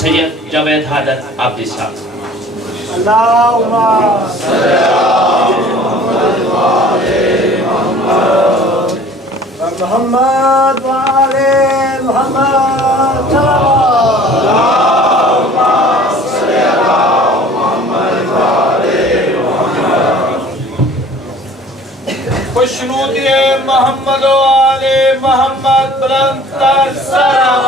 سید جاوید حادت عبدی صاحب. اللہم صلی علی محمد وعلی محمد. اللہم صلی علی محمد وعلی محمد. خوشنودی محمد وعلی محمد بلند تر سلام.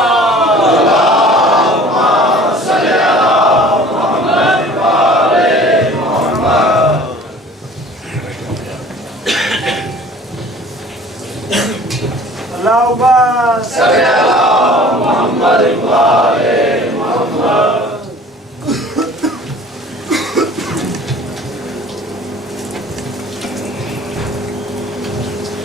اللہم صلی علی محمد وعلی محمد.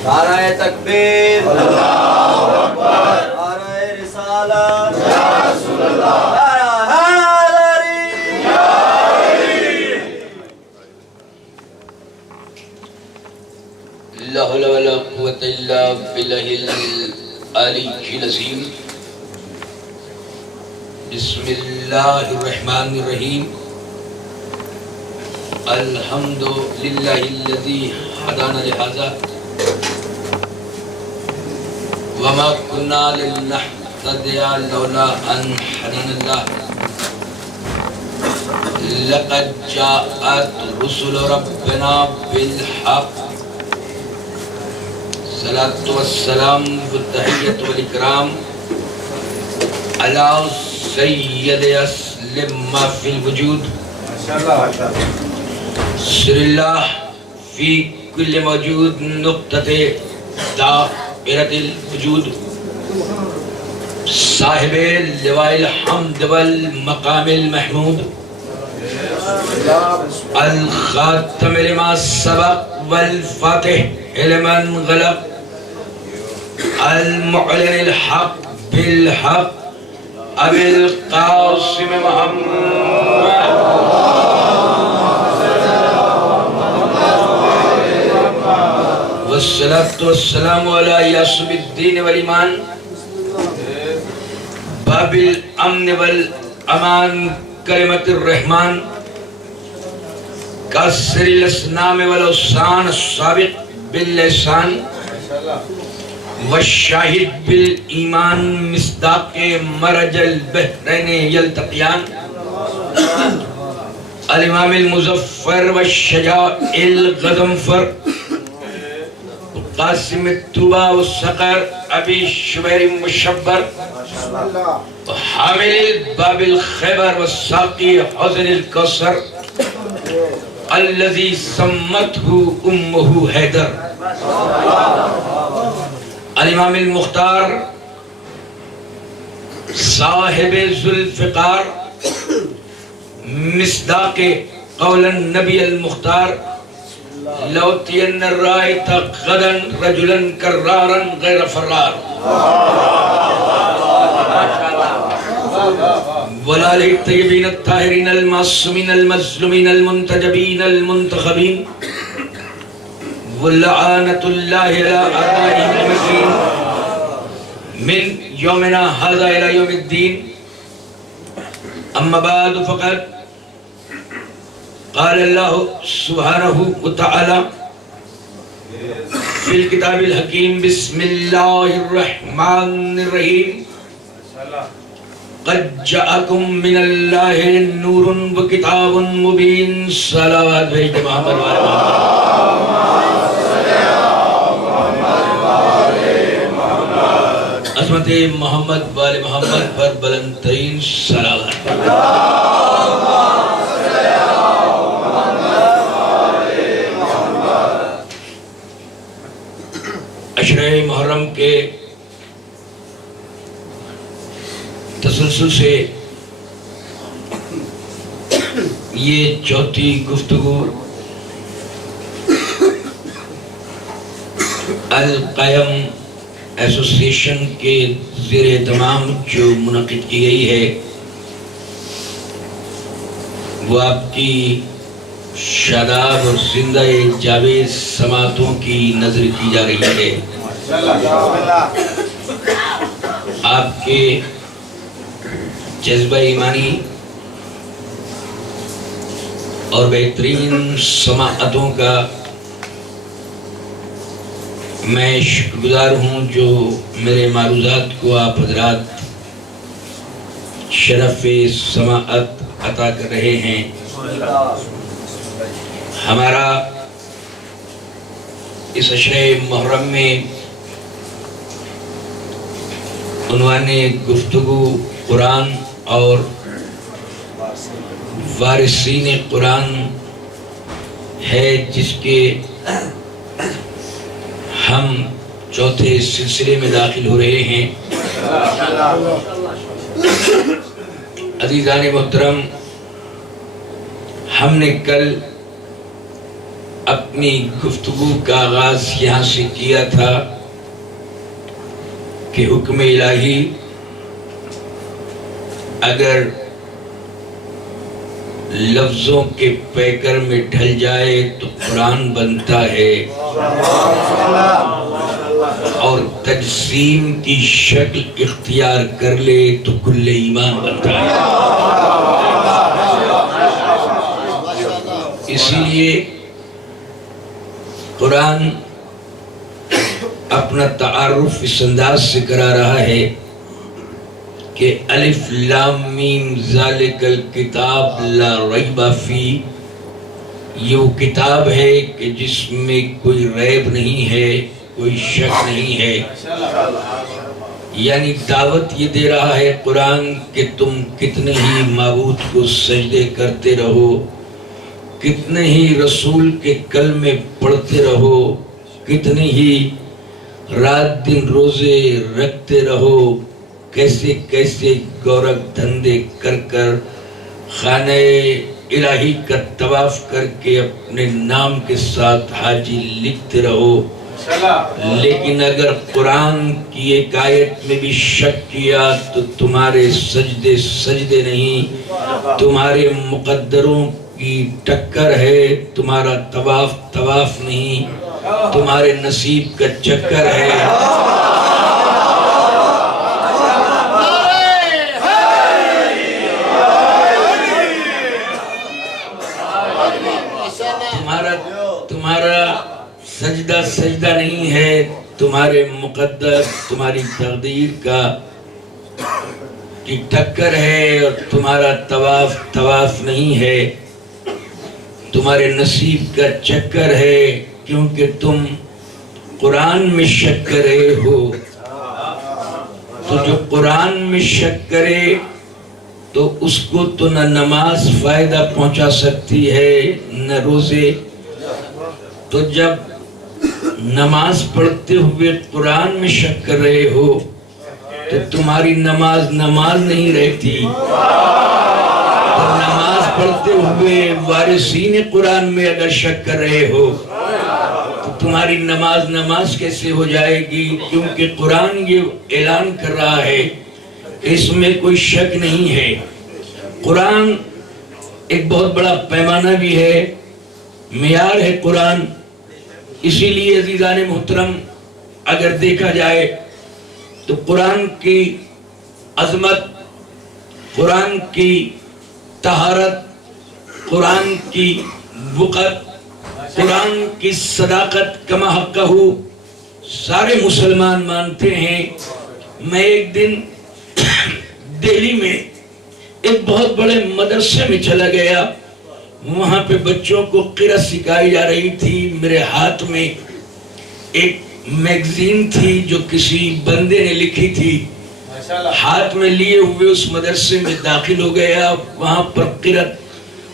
نعرہ تکبیر، اللہ اکبر، نعرہ رسالت، یا رسول اللہ، نعرہ حیدری، یا علی. لا حول ولا قوة إلا بالله العلي العظيم. بسم الله الرحمن الرحيم. الحمد لله الذي هدانا لهذا وما كنا لنهتدي لولا أن هدانا الله. لقد جاءت رسل ربنا بالحق. الصلاة والسلام والتحية والإكرام على سيد أسلم ما في الوجود. سر الله في كل موجود نقطة دائرة الوجود. صاحب لواء الحمد والمقام المحمود. الخاتم لما سبق والفاتح لمن غلق. المعلن الحق بالحق أبي القاسم محمد. والصلاة والسلام على ياسم الدين والإيمان باب الأمن والأمان كلمة الرحمن كسر الأسنام والأوسان السابق باللسان والشاهد بالإيمان مصداق مرج البحرين يلتقيان. الإمام المظفر والشجاع الغضنفر قاسم التوبة والسقر أبي الشبير المشبر حامل الباب الخبر والساقي حزن الكسر الذي سمته أمه حيدر. الإمام المختار صاحب ذوالفقار مصداق قول النبي المختار لأوتين الراية غدا رجلا كرارا غير فرار. والآل الطيبين الطاهرين المعصومين المظلومين المنتجبين المنتخبين. ولعنة الله على أعدائهم المكين من يومنا هذا إلى يوم الدين. أما بعد فقد قال الله سبحانه وتعالى في الكتاب الحكيم بسم الله الرحمن الرحيم. قد جاءكم من الله نور وكتاب مبين. صلوات بھیجتے محمد وعلى محمد. عظمت محمد وعلى محمد پر بلند ترین صلوات. عشرہ محرم کے تسلسل سے یہ چوتھی گفتگو القیم ایسوسیشن کے زیر اہتمام جو منعقد کی گئی ہے وہ آپ کی شاداب اور زندہ جاوید سماعتوں کی نظر کی جا رہی ہے. آپ کے جذبہ ایمانی اور بہترین سماعتوں کا میں شکر گزار ہوں جو میرے معروضات کو آپ حضرات شرف سماعت عطا کر رہے ہیں۔ ہمارا اس عشرہ محرم میں عنوان گفتگو قرآن اور وارثین قرآن ہے، جس کے ہم چوتھے سلسلے میں داخل ہو رہے ہیں۔ عزیزان محترم، ہم نے کل اپنی گفتگو کا آغاز یہاں سے کیا تھا کہ حکم الہی اگر لفظوں کے پیکر میں ڈھل جائے تو قرآن بنتا ہے، اور تجسیم کی شکل اختیار کر لے تو کل ایمان بنتا ہے۔ اسی لیے قرآن اپنا تعارف اس انداز سے کرا رہا ہے کہ الف لام میم ذالک الکتاب لا ریب فی، یہ وہ کتاب ہے کہ جس میں کوئی ریب نہیں ہے، کوئی شک نہیں ہے۔ یعنی دعوت یہ دے رہا ہے قرآن کہ تم کتنے ہی معبود کو سجدے کرتے رہو، کتنے ہی رسول کے کلمے پڑھتے رہو، کتنے ہی رات دن روزے رکھتے رہو، کیسے کیسے گورکھ دھندے کر کر خانہ الہی کا طواف کر کے اپنے نام کے ساتھ حاجی لکھتے رہو، لیکن اگر قرآن کی ایک آیت میں بھی شک کیا تو تمہارے سجدے نہیں، تمہارے مقدروں کی ٹکر ہے، تمہارا طواف نہیں، تمہارے نصیب کا چکر ہے۔ تمہارا سجدہ نہیں ہے، تمہارے مقدر، تمہاری تقدیر کا کی ٹکر ہے، اور تمہارا طواف نہیں ہے، تمہارے نصیب کا چکر ہے، کیونکہ تم قرآن میں شک کر رہے ہو۔ تو جو قرآن میں شک کرے تو اس کو تو نہ نماز فائدہ پہنچا سکتی ہے نہ روزے۔ تو جب نماز پڑھتے ہوئے قرآن میں شک کر رہے ہو تو تمہاری نماز نہیں رہتی۔ نماز پڑھتے ہوئے وارثین قرآن میں اگر شک کر رہے ہو تو تمہاری نماز کیسے ہو جائے گی؟ کیونکہ قرآن یہ اعلان کر رہا ہے کہ اس میں کوئی شک نہیں ہے۔ قرآن ایک بہت بڑا پیمانہ بھی ہے، معیار ہے قرآن۔ اسی لیے عزیزان محترم، اگر دیکھا جائے تو قرآن کی عظمت، قرآن کی طہارت، قرآن کی وقت، قرآن کی صداقت کما حقہ سارے مسلمان مانتے ہیں۔ میں ایک دن دہلی میں ایک بہت بڑے مدرسے میں چلا گیا، وہاں پہ بچوں کو قرأت سکھائی جا رہی تھی۔ میرے ہاتھ میں ایک میگزین تھی جو کسی بندے نے لکھی تھی، ہاتھ میں لیے ہوئے اس مدرسے میں داخل ہو گیا۔ وہاں پر قرأت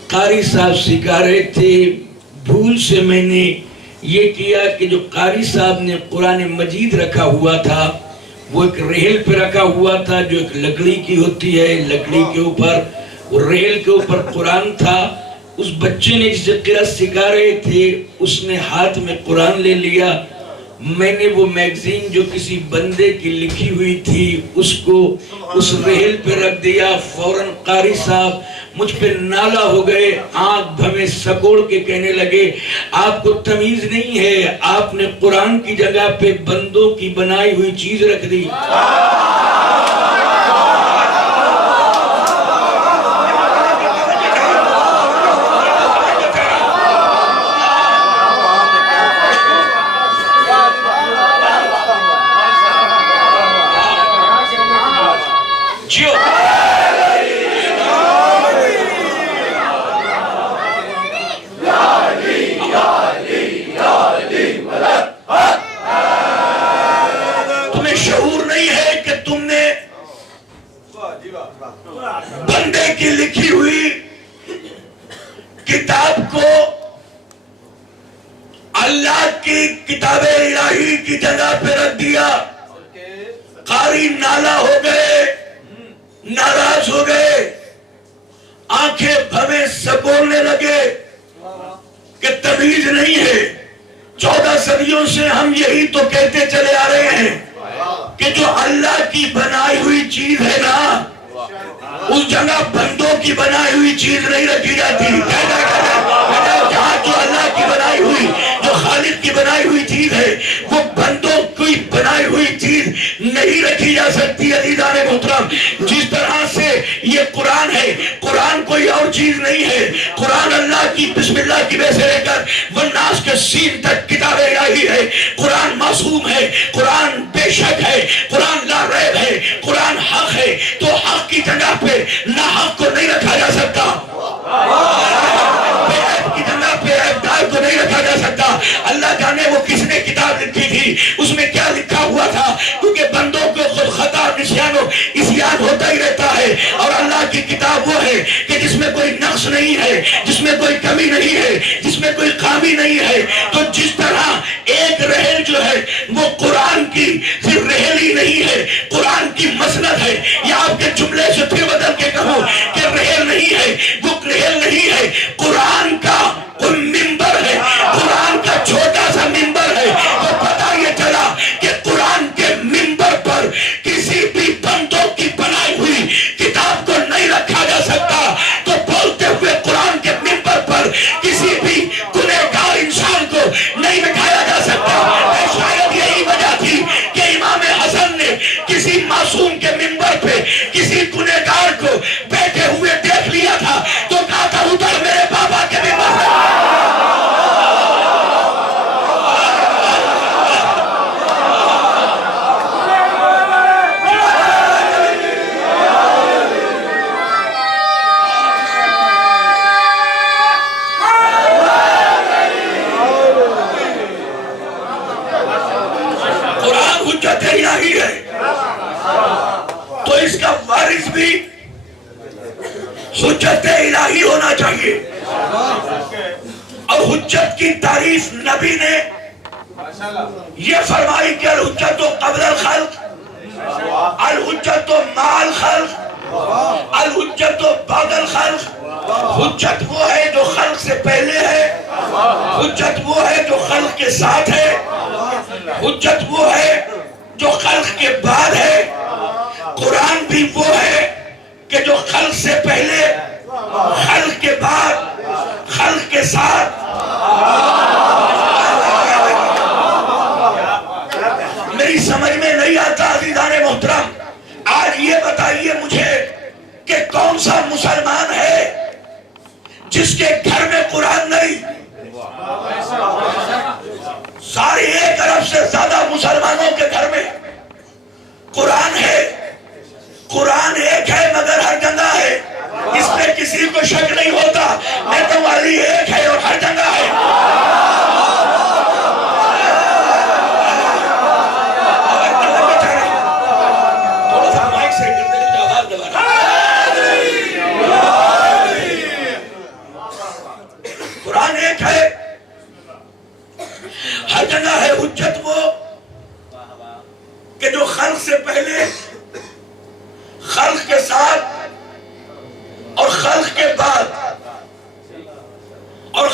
قاری صاحب سکھا رہے تھے۔ بھول سے میں نے یہ کیا کہ جو قاری صاحب نے قرآن مجید رکھا ہوا تھا وہ ایک ریل پہ رکھا ہوا تھا جو ایک لکڑی کی ہوتی ہے، لکڑی کے اوپر، وہ ریل کے اوپر قرآن تھا۔ اس بچے نے جسے قرأت سکھا رہے تھے اس نے ہاتھ میں قرآن لے لیا۔ میں نے وہ میگزین جو کسی بندے کی لکھی ہوئی تھی اس کو اس ریل پہ رکھ دیا۔ فوراً قاری صاحب مجھ پہ نالا ہو گئے، آنکھ بھویں سکوڑ کے کہنے لگے آپ کو تمیز نہیں ہے، آپ نے قرآن کی جگہ پہ بندوں کی بنائی ہوئی چیز رکھ دی۔ بندے کی لکھی ہوئی کتاب کو اللہ کی کتاب الہی کی جگہ پہ رکھ دیا. قاری نالا ہو گئے, ناراض ہو گئے, آنکھیں بھویں سے بولنے لگے کہ تمیز نہیں ہے. 14 صدیوں سے ہم یہی تو کہتے چلے آ رہے ہیں کہ جو اللہ کی بنائی ہوئی چیز ہے نا, اس جگہ بندوں کی بنائی ہوئی چیز نہیں رکھی جاتی. جہاں جو اللہ کی بنائی ہوئی, جو خالق کی بنائی ہوئی چیز ہے, وہ بندوں کی بنائی ہوئی چیز نہیں رکھی جا سکتی. عزیزان محترم, جس طرح سے یہ قرآن ہے, قرآن کوئی اور چیز نہیں ہے. قرآن اللہ کی بسم اللہ کی بے سے لے کر والناس کے سین تک کتاب الہی ہے. قرآن معصوم ہے, قرآن بے شک ہے, قرآن لا ریب ہے, قرآن حق ہے. تو حق کی جگہ پہ ناحق کو نہیں رکھا جا سکتا, بے عیب کی جگہ پہ عیبدار کو نہیں رکھا جا سکتا. اللہ جانے وہ کس نے کتاب لکھی تھی, اس میں کیا لکھا ہوا تھا, کیونکہ بندوں کو خود خطا نسیان و عصیان ہوتا ہی رہتا ہے. اور اللہ کی کتاب وہ ہے کہ جس میں کوئی نقص نہیں ہے, جس میں کوئی کمی نہیں ہے, جس میں کوئی خامی نہیں ہے. تو جس طرح ایک رحل جو ہے وہ قرآن کی صرف رحل ہی نہیں ہے, قرآن کی مسند ہے. یا آپ کے جملے سے پھر بدل کے کہوں کہ رحل نہیں ہے, وہ رحل نہیں ہے, قرآن کا منبر ہے, قرآن کا چھوٹا سا منبر ہے. تو پتہ یہ چلا کہ قرآن کے منبر پر کسی بھی بندوں کی بنائی ہوئی کتاب کو نہیں رکھا جا سکتا. تو بولتے ہوئے قرآن کے منبر پر کسی بھی گنہگار انسان کو نہیں بٹھایا جا سکتا. شاید یہی وجہ تھی کہ امام حسن نے کسی معصوم کے منبر پہ کسی گنہگار کو بیٹھے ہوئے دیکھ لیا تھا تو کہا تھا ادھر میرے بابا کے منبر پہ. قرآن حجت الہی ہے تو اس کا وارث بھی حجت الہی ہونا چاہیے. اور حجت کی تعریف نبی نے یہ فرمائی کہ الحجت قبل الخلق, الحجت مع الخلق, الحجت بعد الخلق. حجت وہ ہے جو خلق سے پہلے ہے, حجت وہ ہے جو خلق کے ساتھ ہے, حجت وہ ہے جو خلق کے بعد ہے. قرآن بھی وہ ہے کہ جو خلق سے پہلے, خلق کے بعد, خلق کے ساتھ. میری سمجھ میں نہیں آتا عزیزان محترم, آج یہ بتائیے مجھے کہ کون سا مسلمان ہے جس کے گھر میں قرآن نہیں. ساری 1 ارب سے زیادہ مسلمانوں کے گھر میں قرآن ہے. قرآن ایک ہے مگر ہر جگہ ہے, اس پہ کسی کو شک نہیں ہوتا. میں تو والی ایک ہے اور ہر جگہ ہے. تھوڑا سا مائک سے آواز دبا. قرآن ایک ہے, ہر جگہ ہے. حجت وہ کہ جو خلق سے پہلے, خلق کے ساتھ اور خلق کے بعد اور